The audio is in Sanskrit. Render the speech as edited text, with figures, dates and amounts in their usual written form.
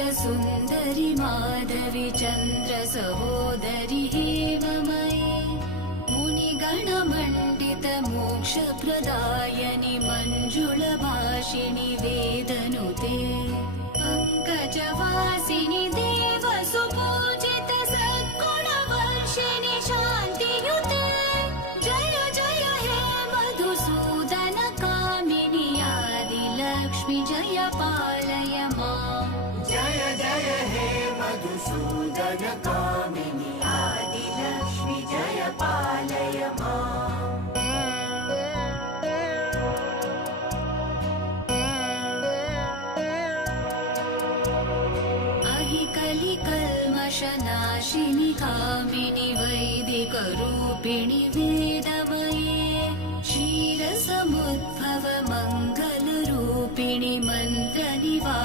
सुन्दरि माधवी चन्द्र सहोदरि हेममयी मुनिगणमण्डित मोक्षप्रदायनि मञ्जुलभाषिणि वेदनुते पङ्कजवासिनि देवसुपूजित सद्गुणवर्षिणि शान्तियुते जय जय हे मधुसूदन कामिनि आदिलक्ष्मि जय पालय माम् जय जय हे मधुसूदन कामिनि आदिलक्ष्मि जय पालय माम् कलिकल्मषनाशिनि कामिनि वैदिकरूपिणि वेदमये क्षीरसमुद्भव मङ्गलरूपिणि मन्त्रनिवासिनि